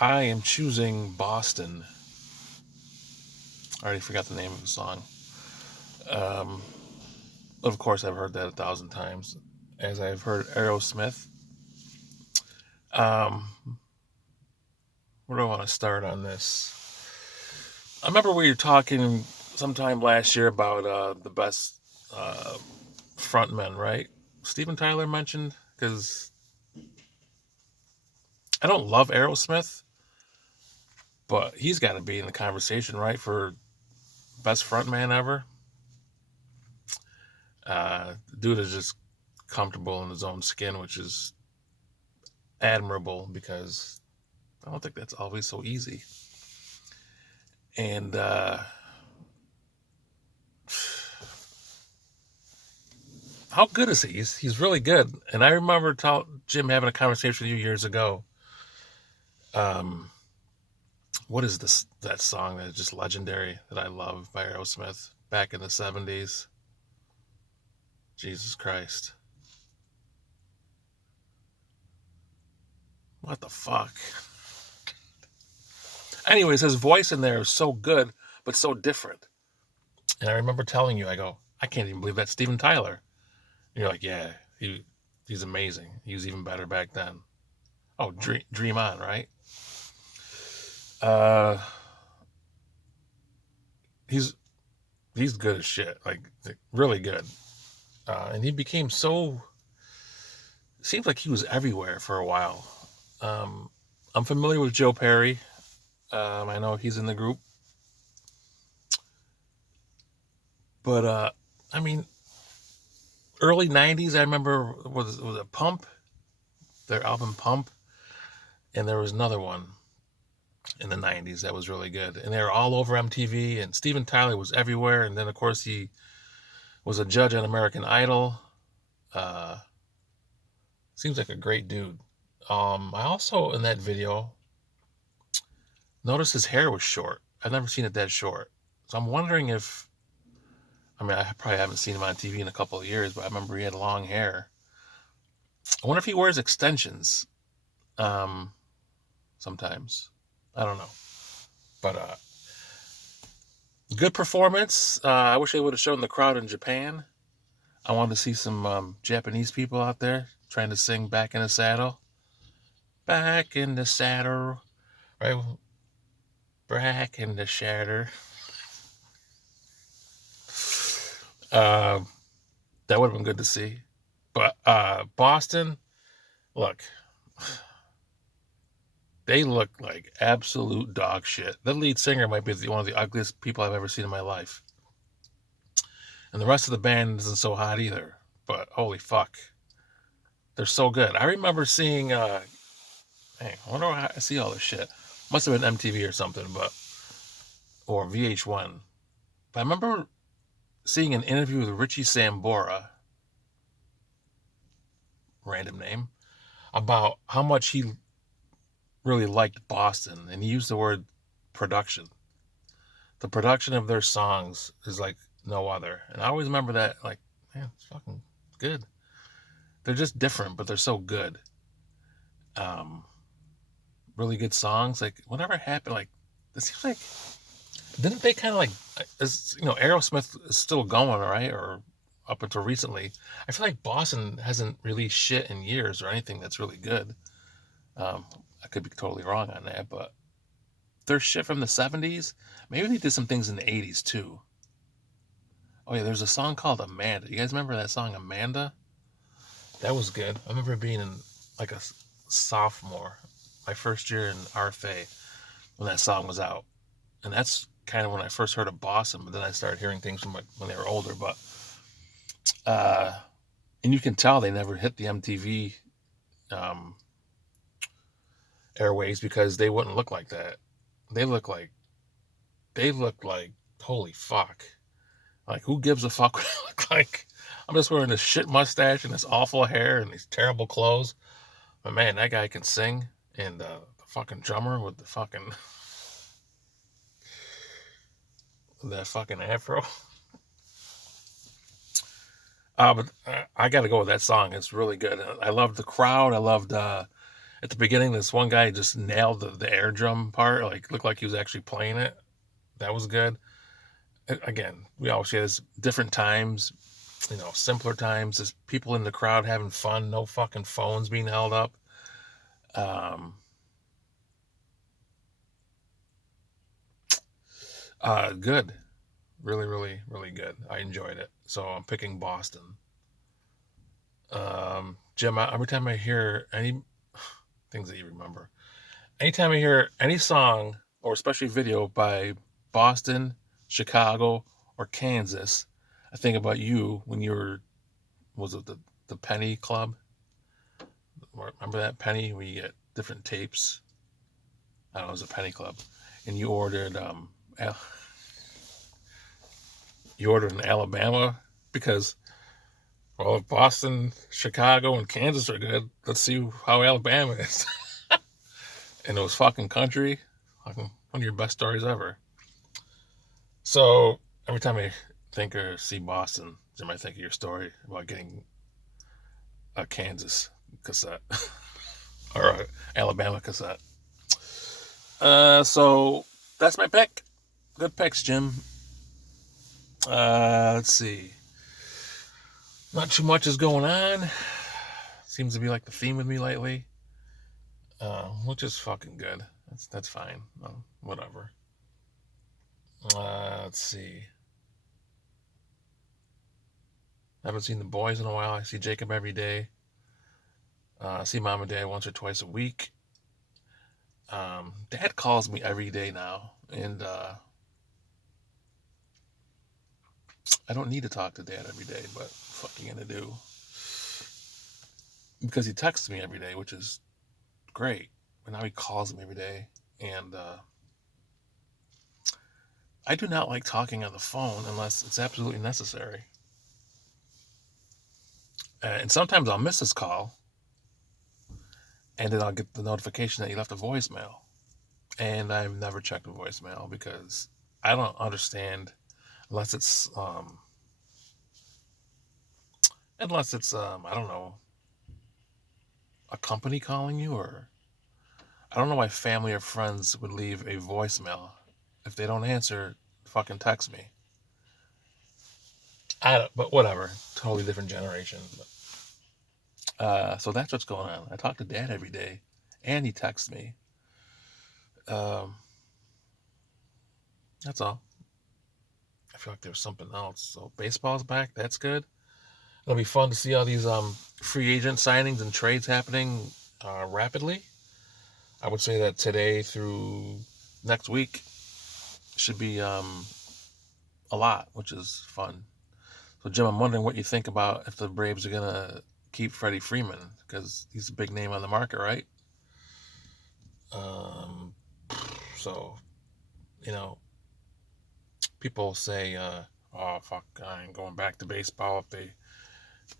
I am choosing Boston. I already forgot the name of the song. Um, of course, I've heard that 1,000 times, as I've heard Aerosmith. Um, where do I want to start on this? I remember we were talking sometime last year about the best uh, frontmen, right? Steven Tyler mentioned, because I don't love Aerosmith, but he's got to be in the conversation, right, for best frontman ever. Dude is just comfortable in his own skin, which is admirable because I don't think that's always so easy. And how good is he? He's really good. And I remember Jim having a conversation with you years ago. Um, what is that song that is just legendary that I love by Aerosmith back in the 70s? Jesus Christ. What the fuck? Anyways, his voice in there is so good, but so different. And I remember telling you, I go, I can't even believe that's Steven Tyler. And you're like, yeah, he's amazing. He was even better back then. Oh, Dream On, right? Uh, he's he's good as shit, like really good. And he became so. Seems like he was everywhere for a while. I'm familiar with Joe Perry. I know he's in the group, but I mean, early '90s. I remember was it Pump, their album Pump, and there was another one in the '90s that was really good, and they were all over MTV. And Steven Tyler was everywhere, and then of course he was a judge on American Idol. Uh, Seems like a great dude. I also in that video noticed his hair was short. I've never seen it that short, so I'm wondering if. I mean, I probably haven't seen him on TV in a couple of years, but I remember he had long hair. I wonder if he wears extensions. Um, Sometimes I don't know, but good performance. I wish they would have shown the crowd in Japan. I wanted to see some Japanese people out there trying to sing "Back in the Saddle." Back in the saddle, right? Back in the shatter. Uh, that would have been good to see. But Boston, look, they look like absolute dog shit. The lead singer might be one of the ugliest people I've ever seen in my life. And the rest of the band isn't so hot either. But holy fuck. They're so good. I remember seeing, I wonder how I see all this shit. Must have been MTV or something, or VH1. But I remember seeing an interview with Richie Sambora, random name, about how much he really liked Boston. And he used the word production. The production of their songs is like no other. And I always remember that, like, man, it's fucking good. They're just different, but they're so good. Um, Really good songs. Like, whatever happened, like, it seems like, didn't they kind of like, Aerosmith is still going, right? Or up until recently. I feel like Boston hasn't released shit in years or anything that's really good. Um, I could be totally wrong on that, but their shit from the 70s, maybe they did some things in the 80s too. Oh, yeah, there's a song called Amanda. You guys remember that song, Amanda? That was good. I remember being in like a sophomore, my first year in RFA, when that song was out. And that's kind of when I first heard of Boston, but then I started hearing things from when they were older. But, and you can tell they never hit the MTV um, airways because they wouldn't look like that. They look like, holy fuck. Like, who gives a fuck what I look like? I'm just wearing this shit mustache and this awful hair and these terrible clothes. But man, that guy can sing. And the fucking drummer with the fucking that fucking afro. But I got to go with that song. It's really good. I loved the crowd. I loved At the beginning, this one guy just nailed the air drum part. Like, looked like he was actually playing it. That was good. Again, we always say this, different times, simpler times. There's people in the crowd having fun. No fucking phones being held up. Good. Really, really, really good. I enjoyed it. So I'm picking Boston. Jim, every time I hear any things that you remember, anytime I hear any song or especially video by Boston, Chicago, or Kansas, I think about you when you were, was it the Penny Club? Remember that Penny where you get different tapes? I don't know, it was a Penny Club, and you ordered an Alabama because, well, if Boston, Chicago, and Kansas are good, let's see how Alabama is. And it was fucking country. Fucking one of your best stories ever. So every time I think or see Boston, Jim, I think of your story about getting a Kansas cassette or a Alabama cassette. So that's my pick. Good picks, Jim. Let's see. Not too much is going on. Seems to be like the theme with me lately. Which is fucking good. That's fine. Whatever. Let's see. I haven't seen the boys in a while. I see Jacob every day. I see Mom and Dad once or twice a week. Dad calls me every day now, and I don't need to talk to Dad every day, but what are you gonna do? Because he texts me every day, which is great. But now he calls me every day, and I do not like talking on the phone unless it's absolutely necessary. And sometimes I'll miss his call, and then I'll get the notification that he left a voicemail. And I've never checked a voicemail because I don't understand unless it's I don't know, a company calling you, or I don't know why family or friends would leave a voicemail. If they don't answer, fucking text me. But whatever. Totally different generation. So that's what's going on. I talk to Dad every day, and he texts me. That's all. I feel like there's something else. So baseball's back. That's good. It'll be fun to see all these free agent signings and trades happening rapidly. I would say that today through next week should be a lot, which is fun. So, Jim, I'm wondering what you think about if the Braves are going to keep Freddie Freeman, because he's a big name on the market, right? So, people say, oh, fuck, I ain't going back to baseball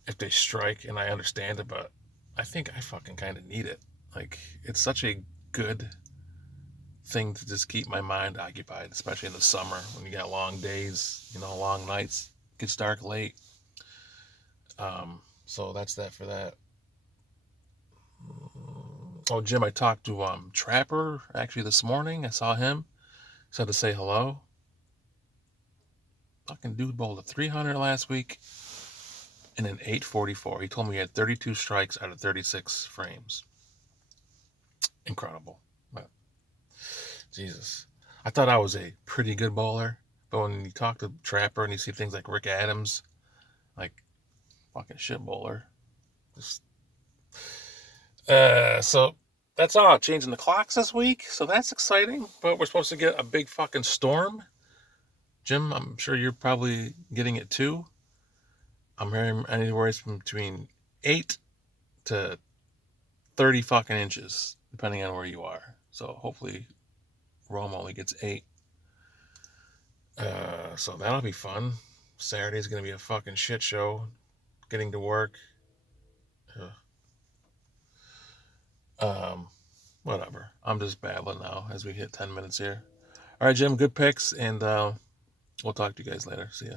if they strike, and I understand it, but I think I fucking kind of need it. Like, it's such a good thing to just keep my mind occupied, especially in the summer when you got long days, long nights, it gets dark late. So that's that for that. Oh, Jim, I talked to Trapper actually this morning. I saw him. Said to say hello. Fucking dude bowled a 300 last week and an 844. He told me he had 32 strikes out of 36 frames. Incredible. But, Jesus. I thought I was a pretty good bowler, but when you talk to Trapper and you see things like Rick Adams, like fucking shit bowler. Just so that's all. Changing the clocks this week, so that's exciting. But we're supposed to get a big fucking storm. Jim, I'm sure you're probably getting it too. I'm hearing anywhere from between 8 to 30 fucking inches, depending on where you are. So hopefully Rome only gets 8. So that'll be fun. Saturday's gonna be a fucking shit show. Getting to work. Whatever. I'm just babbling now as we hit 10 minutes here. All right, Jim, good picks, and we'll talk to you guys later. See ya.